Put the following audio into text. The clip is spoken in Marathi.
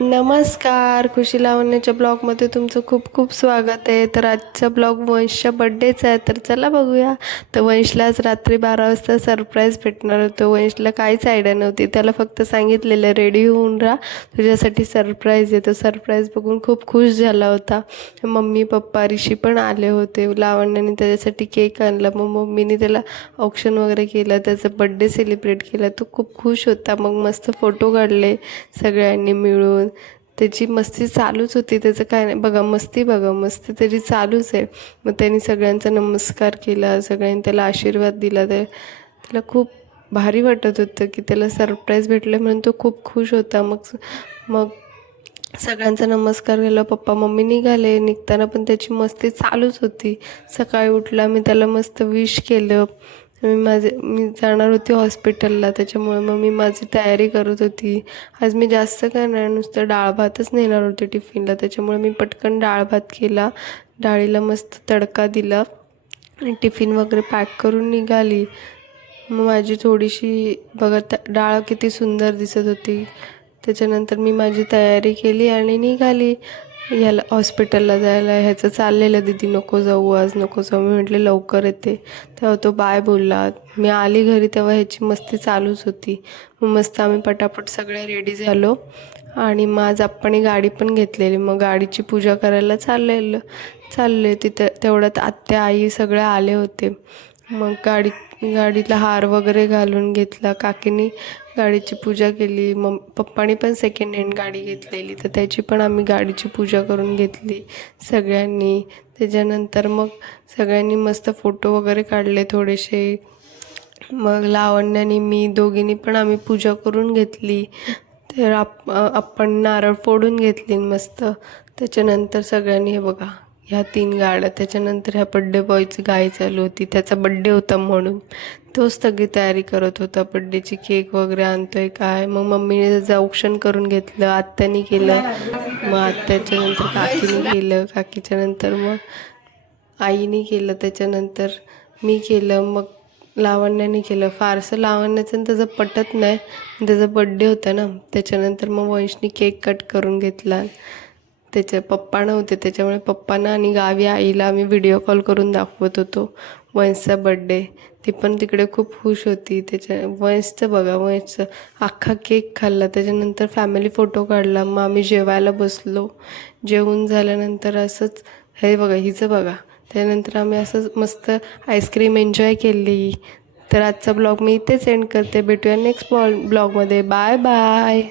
नमस्कार, खुशी लावण्याच्या ब्लॉगमध्ये तुमचं खूप खूप स्वागत आहे. तर आजचा ब्लॉग वंशच्या बड्डेचा आहे, तर चला बघूया. तर वंशला आज रात्री 12 वाजता सरप्राईज भेटणार होतं. वंशला काहीच आयडिया नव्हती, त्याला फक्त सांगितलेलं रेडी होऊन राहा, तुझ्यासाठी सरप्राईज आहे. तो सरप्राईज बघून खूप खुश झाला होता. मम्मी पप्पा ऋषी पण आले होते. लावण्याने त्याच्यासाठी केक आणला, मग मम्मीने त्याला ऑप्शन वगैरे केलं, त्याचा बड्डे सेलिब्रेट केला. तो खूप खुश होता. मग मस्त फोटो काढले सगळ्यांनी मिळून. त्याची मस्ती चालूच होती, त्याचं काय नाही बघा, मस्ती तरी चालूच आहे. मग त्यांनी सगळ्यांचा नमस्कार केला, सगळ्यांनी त्याला आशीर्वाद दिला. त्याला खूप भारी वाटत होतं की त्याला सरप्राईज भेटलं म्हणून तो खूप खुश होता. मग मग सगळ्यांचा नमस्कार केला, पप्पा मम्मी निघाले. निघताना पण त्याची मस्ती चालूच होती. सकाळी उठला, मी त्याला मस्त विश केलं. मी जाणार होती हॉस्पिटलला, त्याच्यामुळे मग मी माझी तयारी करत होती. आज मी जास्त काय नाही, नुसतं डाळ भातच नेणार होते टिफिनला, त्याच्यामुळे मी पटकन डाळ भात केला. डाळीला मस्त तडका दिला आणि टिफिन वगैरे पॅक करून निघाली. मग माझी थोडीशी बघा डाळ किती सुंदर दिसत होती. त्याच्यानंतर मी माझी तयारी केली आणि निघाली ह्याला हॉस्पिटलला जायला. ह्याचं चाललेलं, दीदी नको जाऊ आज, नको जाऊ. मी म्हटले लवकर येते. तेव्हा तो बाय बोलला. मी आली घरी तेव्हा ह्याची मस्ती चालूच होती. मग मस्त आम्ही पटापट सगळे रेडी झालो आणि मग आज आपण गाडी पण घेतलेली. मग गाडीची पूजा करायला चालले तिथं. तेवढ्यात आत्या आई सगळे आले होते. मग गाडीला हार वगैरे घालून घेतला. काकीने गाडीची पूजा केली. मग पप्पानी पण सेकंड हँड गाडी घेतलेली, तर त्याची पण आम्ही गाडीची पूजा करून घेतली सगळ्यांनी. त्याच्यानंतर मग सगळ्यांनी मस्त फोटो वगैरे काढले थोडेसे. मग लावण्याने मी दोघींनी पण आम्ही पूजा करून घेतली. तर आपण नारळ फोडून घेतली मस्त. त्याच्यानंतर सगळ्यांनी हे बघा ह्या 3 गाड्या. त्याच्यानंतर ह्या बड्डे बॉयची गाय चालू होती, त्याचा बड्डे होता म्हणून तोच सगळी तयारी करत होता. बड्डेची केक वगैरे आणतोय काय. मग मम्मीने त्याचं औक्षण करून घेतलं, आत्यानी केलं. मग आत्याच्या नंतर काकीने केलं, काकीच्या नंतर मग आईने केलं, त्याच्यानंतर मी केलं, मग लावण्याने केलं. फारसं लावण्याचं त्याचं पटत नाही, त्याचा बड्डे होता ना. त्याच्यानंतर मग वंशनी केक कट करून घेतला. त्याचे पप्पा नव्हते, त्याच्यामुळे पप्पांना आणि गावी आईला आम्ही व्हिडिओ कॉल करून दाखवत होतो वंशचा बड्डे. ती पण तिकडे खूप खुश होती. वंशचं बघा, वंशचं अख्खा केक खाल्ला. त्याच्यानंतर फॅमिली फोटो काढला. मग आम्ही जेवायला बसलो. जेवून झाल्यानंतर असंच हे बघा हिचं बघा. त्यानंतर आम्ही असंच मस्त आईस्क्रीम एन्जॉय केली. तर आजचा ब्लॉग मी इथेच एंड करते. भेटूया नेक्स्ट ब्लॉगमध्ये. Bye bye.